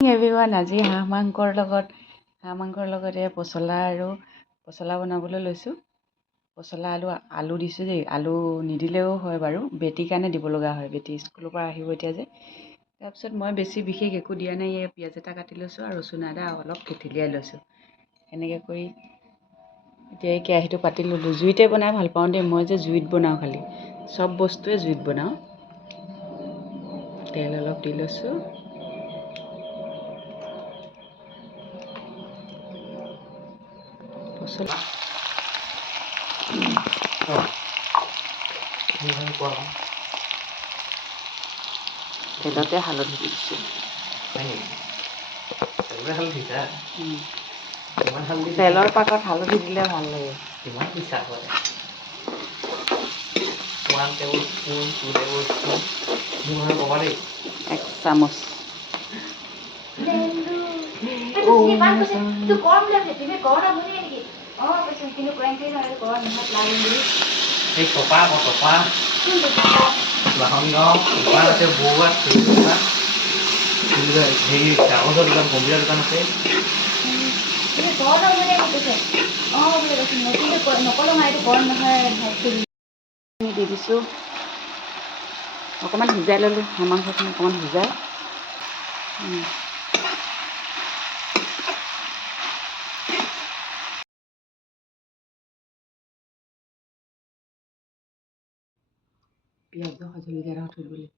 Everyone, আজি হাঁহ মাংসৰ লগত পচলা বনাবলৈ লৈছোঁ। পচলা আলু দিছোঁ দেই। আলু নিদিলেও হয় বাৰু, বেটিৰ কাৰণে দিব লগা হয়। বেটি স্কুলৰ পৰা আহিব এতিয়া যে। তাৰপিছত মই বেছি বিশেষ একো দিয়া নাই। এই পিঁয়াজ এটা কাটি লৈছোঁ আৰু ৰচুন আদা অলপ থেতেলিয়াই লৈছোঁ। এনেকৈ কৰি এতিয়া এই কেৰাহীটো পাতি ল'লোঁ। জুইতে বনাই ভাল পাওঁ দেই, মই যে জুইত বনাওঁ। খালি চব বস্তুৱে জুইত বনাওঁ। তেল অলপ দি লৈছোঁ। পচলা তেলতে হালধি দি দিছোঁ। তেলৰ পাকত হালধি দিলে ভাল লাগে। এক চামুচ। কাগজৰ দোকান কম্পিউটাৰ দোকান আছে দি দিছোঁ। অকণমান সিজাই ল'লোঁ। হাঁহ মাংসখিনি অকণমান সিজাই পিঁয়াজৰ জলকীয়া থৈ দিবলৈ